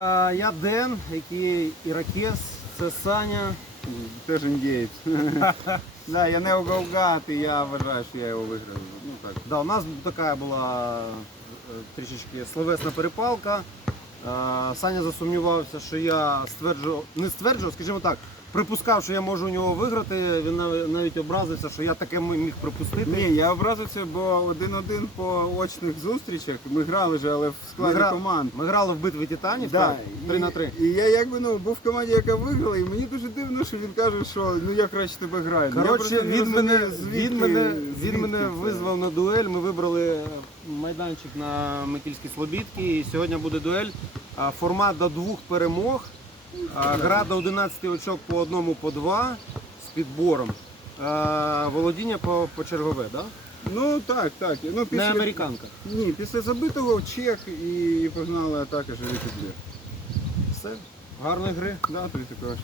Я Ден, який іракес, це Саня. Теж індієць. Да, я не Огаугат, і я вважаю, що я його виграв. Ну так. Да, у нас така була е, трішечки словесна перепалка. Саня засумнівався, що я стверджував, не стверджував, скажімо так, припускав, що я можу у нього виграти. Він нав- навіть образився, що я таке м- міг припустити. Ні, я образився, бо один-один по очних зустрічах. Ми грали вже, але в Ми, складі гра- команд. ми грали в битві титанів, Да, так, 3 на 3. І, я якби ну був в команді, яка виграла, і мені дуже дивно, що він каже, що ну я краще тебе граю. Ну, я Коротше, просто не він мене, розумію, звідки- він мене, звідки він мене це. визвав на дуель. Ми вибрали майданчик на Микільській Слобідці. І сьогодні буде дуель. А, Формат до двох перемог. Гра до 11 очок по одному, по два з підбором. А, Володіння по, по чергове, да? Ну так, так. Ну, Не американка. Ні, після забитого чек і погнали атака живі підбір. Все. Гарної гри. Да, тобі також.